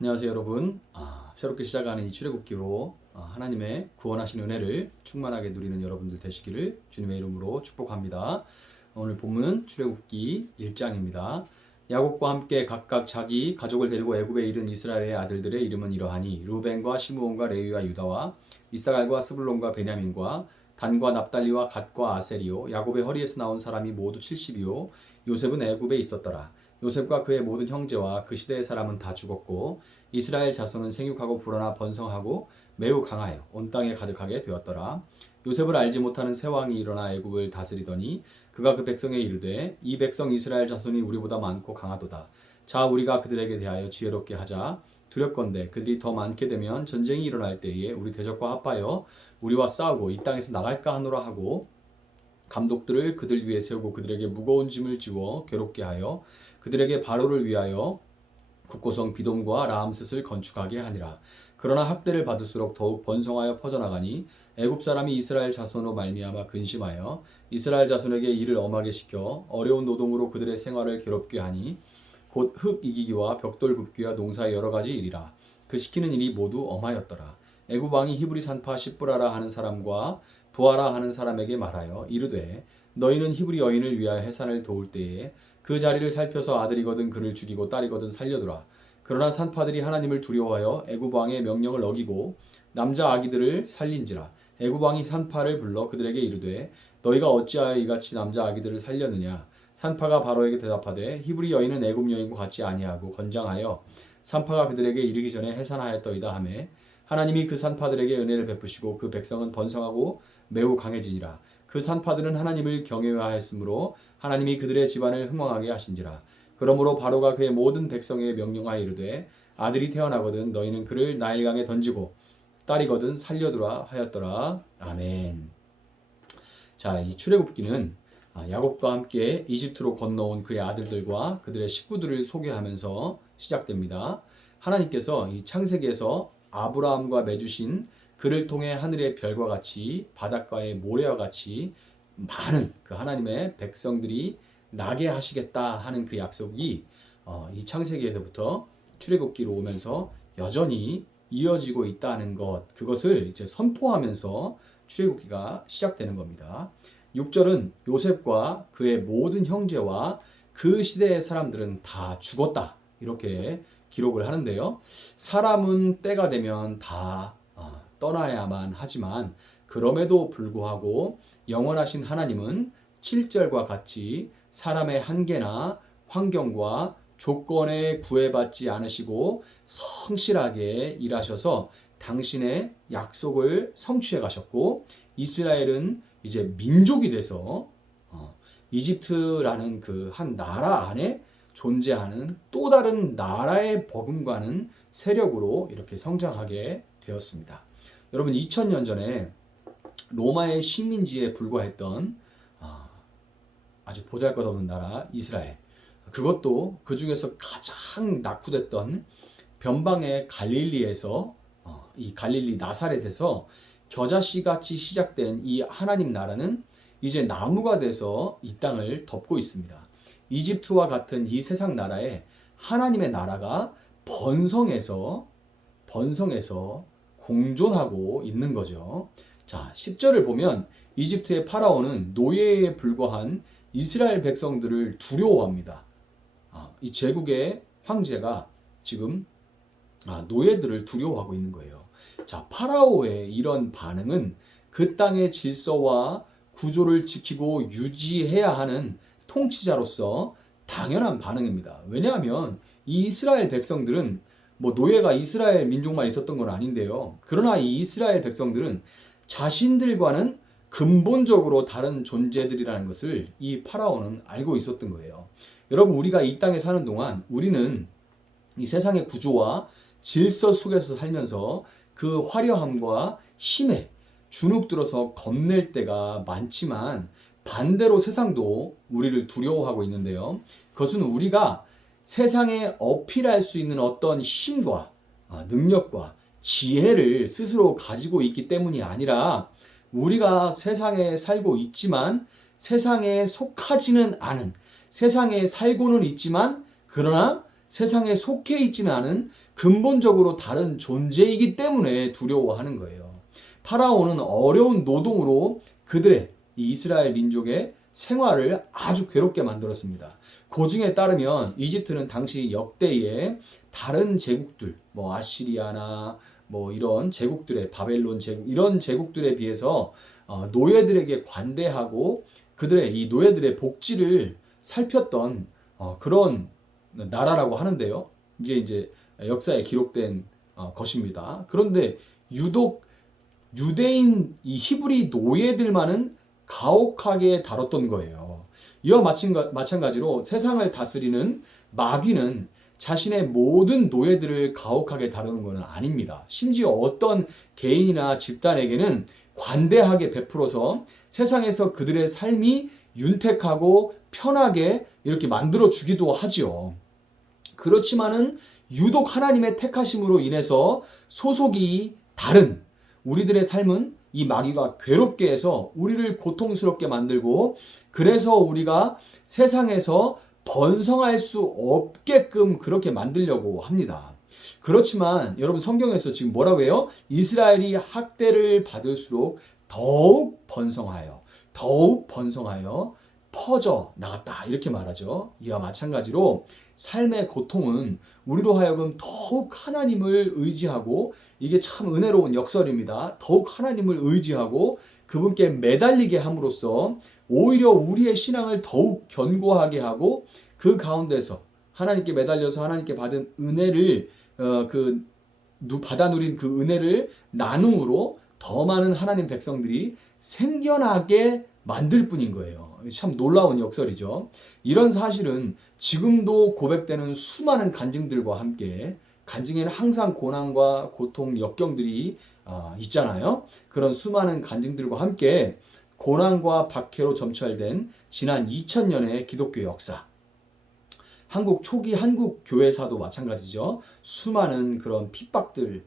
안녕하세요 여러분. 새롭게 시작하는 이 출애굽기로 하나님의 구원하신 은혜를 충만하게 누리는 여러분들 되시기를 주님의 이름으로 축복합니다. 오늘 본문은 출애굽기 1장입니다. 야곱과 함께 각각 자기 가족을 데리고 애굽에 이른 이스라엘의 아들들의 이름은 이러하니 르우벤과 시므온과 레위와 유다와 이사갈과 스불론과 베냐민과 단과 납달리와 갓과 아셀이요 야곱의 허리에서 나온 사람이 모두 70이요 요셉은 애굽에 있었더라. 요셉과 그의 모든 형제와 그 시대의 사람은 다 죽었고 이스라엘 자손은 생육하고 불어나 번성하고 매우 강하여 온 땅에 가득하게 되었더라. 요셉을 알지 못하는 새 왕이 일어나 애굽을 다스리더니 그가 그 백성에 이르되 이 백성 이스라엘 자손이 우리보다 많고 강하도다. 자 우리가 그들에게 대하여 지혜롭게 하자. 두렵건대 그들이 더 많게 되면 전쟁이 일어날 때에 우리 대적과 합하여 우리와 싸우고 이 땅에서 나갈까 하노라 하고 감독들을 그들 위에 세우고 그들에게 무거운 짐을 지워 괴롭게 하여 그들에게 바로를 위하여 국고성 비돔과 라암셋을 건축하게 하니라. 그러나 학대를 받을수록 더욱 번성하여 퍼져나가니 애굽 사람이 이스라엘 자손으로 말미암아 근심하여 이스라엘 자손에게 일을 엄하게 시켜 어려운 노동으로 그들의 생활을 괴롭게 하니 곧 흙 이기기와 벽돌 굽기와 농사의 여러 가지 일이라. 그 시키는 일이 모두 엄하였더라. 애굽 왕이 히브리 산파 시브라라 하는 사람과 부하라 하는 사람에게 말하여 이르되 너희는 히브리 여인을 위하여 해산을 도울 때에 그 자리를 살펴서 아들이거든 그를 죽이고 딸이거든 살려두라. 그러나 산파들이 하나님을 두려워하여 애굽 왕의 명령을 어기고 남자 아기들을 살린지라. 애굽 왕이 산파를 불러 그들에게 이르되 너희가 어찌하여 이같이 남자 아기들을 살렸느냐. 산파가 바로에게 대답하되 히브리 여인은 애굽 여인과 같지 아니하고 건장하여 산파가 그들에게 이르기 전에 해산하였더이다 하매 하나님이 그 산파들에게 은혜를 베푸시고 그 백성은 번성하고 매우 강해지니라. 그 산파들은 하나님을 경외하였으므로 하나님이 그들의 집안을 흥왕하게 하신지라. 그러므로 바로가 그의 모든 백성에게 명령하여 이르되 아들이 태어나거든 너희는 그를 나일강에 던지고 딸이거든 살려두라 하였더라. 아멘. 자, 이 출애굽기는 야곱과 함께 이집트로 건너온 그의 아들들과 그들의 식구들을 소개하면서 시작됩니다. 하나님께서 이 창세기에서 아브라함과 맺으신 그를 통해 하늘의 별과 같이 바닷가의 모래와 같이 많은 그 하나님의 백성들이 나게 하시겠다 하는 그 약속이 이 창세기에서부터 출애굽기로 오면서 여전히 이어지고 있다는 것, 그것을 이제 선포하면서 출애굽기가 시작되는 겁니다. 6절은 요셉과 그의 모든 형제와 그 시대의 사람들은 다 죽었다 이렇게 기록을 하는데요. 사람은 때가 되면 다 떠나야만 하지만 그럼에도 불구하고 영원하신 하나님은 7절과 같이 사람의 한계나 환경과 조건에 구애받지 않으시고 성실하게 일하셔서 당신의 약속을 성취해 가셨고 이스라엘은 이제 민족이 돼서 이집트라는 그 한 나라 안에 존재하는 또 다른 나라의 버금가는 세력으로 이렇게 성장하게 되었습니다. 여러분 2000년 전에 로마의 식민지에 불과했던 아주 보잘것없는 나라 이스라엘, 그것도 그 중에서 가장 낙후됐던 변방의 갈릴리에서 이 갈릴리 나사렛에서 겨자씨같이 시작된 이 하나님 나라는 이제 나무가 돼서 이 땅을 덮고 있습니다. 이집트와 같은 이 세상 나라에 하나님의 나라가 번성해서 공존하고 있는 거죠. 자, 10절을 보면 이집트의 파라오는 노예에 불과한 이스라엘 백성들을 두려워합니다. 이 제국의 황제가 지금 노예들을 두려워하고 있는 거예요. 자, 파라오의 이런 반응은 그 땅의 질서와 구조를 지키고 유지해야 하는 통치자로서 당연한 반응입니다. 왜냐하면 이 이스라엘 백성들은 뭐 노예가 이스라엘 민족만 있었던 건 아닌데요. 그러나 이 이스라엘 백성들은 자신들과는 근본적으로 다른 존재들이라는 것을 이 파라오는 알고 있었던 거예요. 여러분, 우리가 이 땅에 사는 동안 우리는 이 세상의 구조와 질서 속에서 살면서 그 화려함과 힘에 주눅들어서 겁낼 때가 많지만 반대로 세상도 우리를 두려워하고 있는데요. 그것은 우리가 세상에 어필할 수 있는 어떤 힘과 능력과 지혜를 스스로 가지고 있기 때문이 아니라 우리가 세상에 살고 있지만 세상에 속하지는 않은, 세상에 살고는 있지만 그러나 세상에 속해 있지는 않은 근본적으로 다른 존재이기 때문에 두려워하는 거예요. 파라오는 어려운 노동으로 그들의 이 이스라엘 민족의 생활을 아주 괴롭게 만들었습니다. 고증에 따르면 이집트는 당시 역대의 다른 제국들, 뭐 아시리아나 뭐 이런 제국들의 바벨론 제국 이런 제국들에 비해서 노예들에게 관대하고 그들의 이 노예들의 복지를 살폈던 그런 나라라고 하는데요. 이게 이제 역사에 기록된 것입니다. 그런데 유독 유대인 이 히브리 노예들만은 가혹하게 다뤘던 거예요. 이와 마찬가지로 세상을 다스리는 마귀는 자신의 모든 노예들을 가혹하게 다루는 것은 아닙니다. 심지어 어떤 개인이나 집단에게는 관대하게 베풀어서 세상에서 그들의 삶이 윤택하고 편하게 이렇게 만들어 주기도 하지요. 그렇지만은 유독 하나님의 택하심으로 인해서 소속이 다른 우리들의 삶은 이 마귀가 괴롭게 해서 우리를 고통스럽게 만들고 그래서 우리가 세상에서 번성할 수 없게끔 그렇게 만들려고 합니다. 그렇지만 여러분 성경에서 지금 뭐라고 해요? 이스라엘이 학대를 받을수록 더욱 번성하여 퍼져 나갔다 이렇게 말하죠. 이와 마찬가지로 삶의 고통은 우리로 하여금 더욱 하나님을 의지하고 이게 참 은혜로운 역설입니다. 더욱 하나님을 의지하고 그분께 매달리게 함으로써 오히려 우리의 신앙을 더욱 견고하게 하고 그 가운데서 하나님께 매달려서 하나님께 받은 은혜를 받아 누린 그 은혜를 나눔으로 더 많은 하나님 백성들이 생겨나게 만들 뿐인 거예요. 참 놀라운 역설이죠. 이런 사실은 지금도 고백되는 수많은 간증들과 함께 간증에는 항상 고난과 고통, 역경들이 있잖아요. 그런 수많은 간증들과 함께 고난과 박해로 점철된 지난 2000년의 기독교 역사, 한국 초기 한국 교회사도 마찬가지죠. 수많은 그런 핍박들,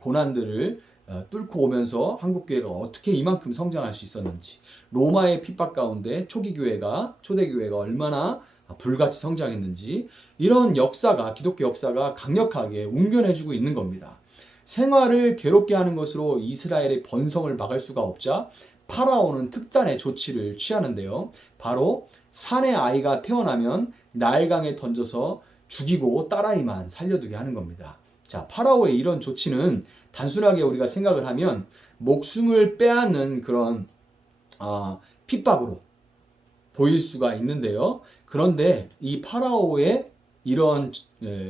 고난들을 뚫고 오면서 한국 교회가 어떻게 이만큼 성장할 수 있었는지, 로마의 핍박 가운데 초대 교회가 얼마나 불같이 성장했는지, 이런 역사가 기독교 역사가 강력하게 웅변해주고 있는 겁니다. 생활을 괴롭게 하는 것으로 이스라엘의 번성을 막을 수가 없자 파라오는 특단의 조치를 취하는데요. 바로 산의 아이가 태어나면 나일강에 던져서 죽이고 딸아이만 살려두게 하는 겁니다. 자, 파라오의 이런 조치는 단순하게 우리가 생각을 하면 목숨을 빼앗는 그런 핍박으로 보일 수가 있는데요. 그런데 이 파라오의 이런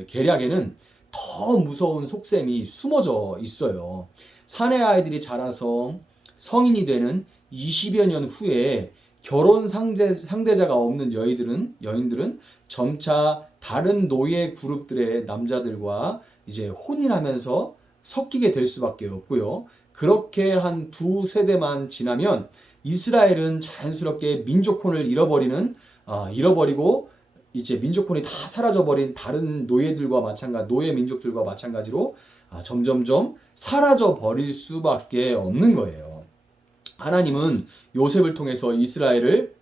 계략에는 더 무서운 속셈이 숨어져 있어요. 사내 아이들이 자라서 성인이 되는 20여 년 후에 결혼 상대자가 없는 여인들은 점차 다른 노예 그룹들의 남자들과 이제 혼인하면서 섞이게 될 수밖에 없고요. 그렇게 한 두 세대만 지나면 이스라엘은 자연스럽게 민족혼을 잃어버리고 이제 민족혼이 다 사라져버린 다른 노예 민족들과 마찬가지로 점점점 사라져버릴 수밖에 없는 거예요. 하나님은 요셉을 통해서 이스라엘을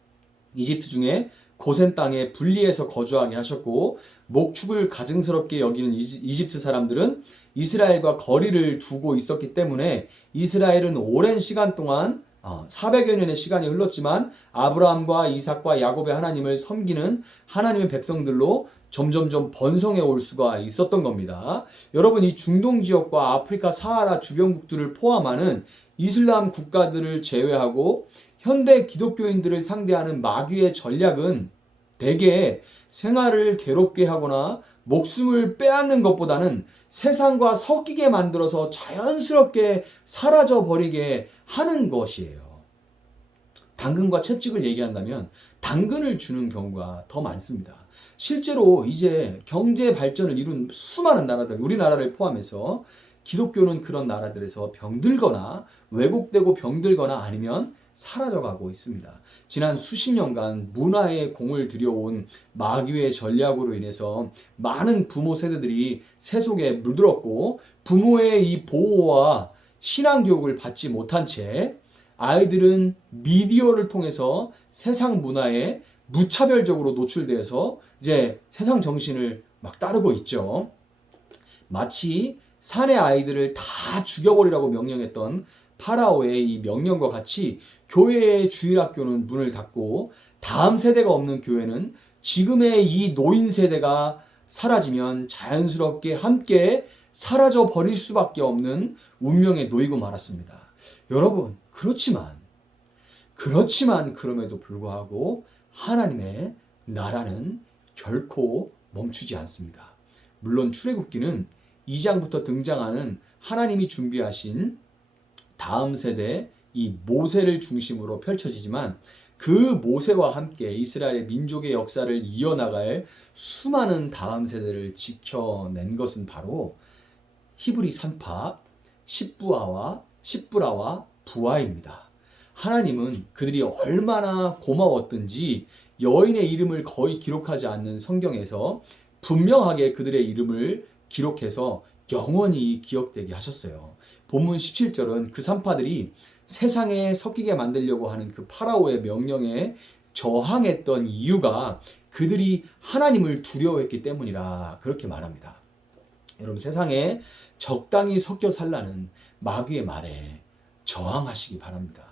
이집트 중에 고센 땅에 분리해서 거주하게 하셨고, 목축을 가증스럽게 여기는 이집트 사람들은 이스라엘과 거리를 두고 있었기 때문에 이스라엘은 오랜 시간 동안 400여 년의 시간이 흘렀지만 아브라함과 이삭과 야곱의 하나님을 섬기는 하나님의 백성들로 점점점 번성해 올 수가 있었던 겁니다. 여러분, 이 중동 지역과 아프리카 사하라 주변국들을 포함하는 이슬람 국가들을 제외하고 현대 기독교인들을 상대하는 마귀의 전략은 대개 생활을 괴롭게 하거나 목숨을 빼앗는 것보다는 세상과 섞이게 만들어서 자연스럽게 사라져버리게 하는 것이에요. 당근과 채찍을 얘기한다면 당근을 주는 경우가 더 많습니다. 실제로 이제 경제 발전을 이룬 수많은 나라들, 우리나라를 포함해서 기독교는 그런 나라들에서 병들거나 왜곡되고 병들거나 아니면 사라져가고 있습니다. 지난 수십 년간 문화에 공을 들여온 마귀의 전략으로 인해서 많은 부모 세대들이 세속에 물들었고, 부모의 이 보호와 신앙교육을 받지 못한 채 아이들은 미디어를 통해서 세상 문화에 무차별적으로 노출돼서 이제 세상 정신을 막 따르고 있죠. 마치 산의 아이들을 다 죽여버리라고 명령했던 파라오의 이 명령과 같이 교회의 주일학교는 문을 닫고 다음 세대가 없는 교회는 지금의 이 노인 세대가 사라지면 자연스럽게 함께 사라져 버릴 수밖에 없는 운명에 놓이고 말았습니다. 여러분, 그렇지만 그럼에도 불구하고 하나님의 나라는 결코 멈추지 않습니다. 물론 출애굽기는 2장부터 등장하는 하나님이 준비하신 다음 세대 이 모세를 중심으로 펼쳐지지만 그 모세와 함께 이스라엘의 민족의 역사를 이어나갈 수많은 다음 세대를 지켜낸 것은 바로 히브리 산파 십부라와 부하입니다. 하나님은 그들이 얼마나 고마웠든지 여인의 이름을 거의 기록하지 않는 성경에서 분명하게 그들의 이름을 기록해서 영원히 기억되게 하셨어요. 본문 17절은 그 산파들이 세상에 섞이게 만들려고 하는 그 파라오의 명령에 저항했던 이유가 그들이 하나님을 두려워했기 때문이라 그렇게 말합니다. 여러분, 세상에 적당히 섞여 살라는 마귀의 말에 저항하시기 바랍니다.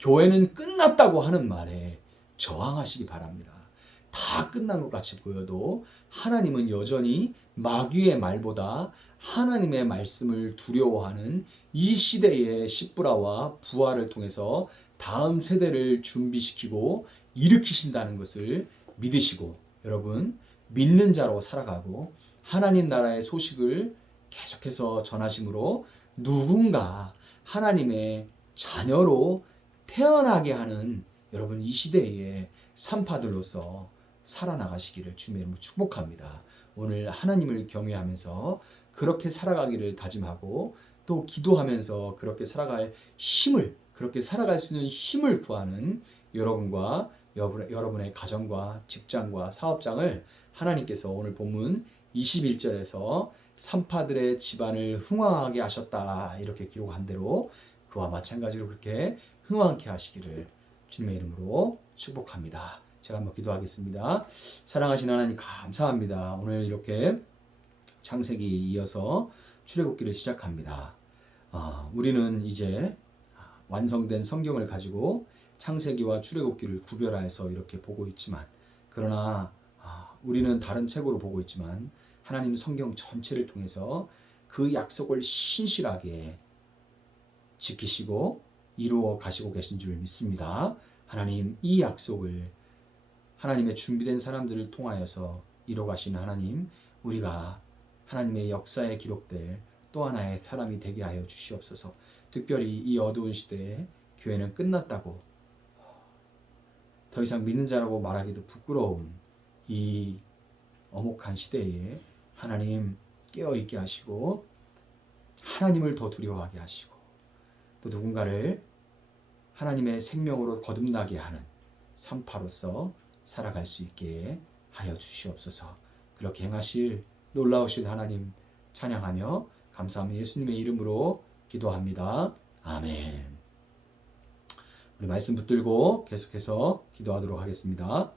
교회는 끝났다고 하는 말에 저항하시기 바랍니다. 다 끝난 것 같이 보여도 하나님은 여전히 마귀의 말보다 하나님의 말씀을 두려워하는 이 시대의 십부라와 부하를 통해서 다음 세대를 준비시키고 일으키신다는 것을 믿으시고 여러분 믿는 자로 살아가고 하나님 나라의 소식을 계속해서 전하심으로 누군가 하나님의 자녀로 태어나게 하는 여러분 이 시대의 산파들로서 살아나가시기를 주님의 이름으로 축복합니다. 오늘 하나님을 경외하면서 그렇게 살아가기를 다짐하고 또 기도하면서 그렇게 살아갈 수 있는 힘을 구하는 여러분과 여러분의 가정과 직장과 사업장을 하나님께서 오늘 본문 21절에서 산파들의 집안을 흥왕하게 하셨다 이렇게 기록한 대로 그와 마찬가지로 그렇게 흥왕케 하시기를 주님의 이름으로 축복합니다. 제가 한번 기도하겠습니다. 사랑하신 하나님 감사합니다. 오늘 이렇게 창세기 이어서 출애굽기를 시작합니다. 우리는 이제 완성된 성경을 가지고 창세기와 출애굽기를 구별해서 이렇게 보고 있지만 그러나 우리는 다른 책으로 보고 있지만 하나님 성경 전체를 통해서 그 약속을 신실하게 지키시고 이루어 가시고 계신 줄 믿습니다. 하나님 이 약속을 하나님의 준비된 사람들을 통하여서 이루어 가신 하나님 우리가 하나님의 역사에 기록될 또 하나의 사람이 되게 하여 주시옵소서. 특별히 이 어두운 시대에 교회는 끝났다고 더 이상 믿는 자라고 말하기도 부끄러운 이 엄혹한 시대에 하나님 깨어있게 하시고 하나님을 더 두려워하게 하시고 또 누군가를 하나님의 생명으로 거듭나게 하는 산파로서 살아갈 수 있게 하여 주시옵소서. 그렇게 행하실 놀라우신 하나님 찬양하며 감사하며 예수님의 이름으로 기도합니다. 아멘. 우리 말씀 붙들고 계속해서 기도하도록 하겠습니다.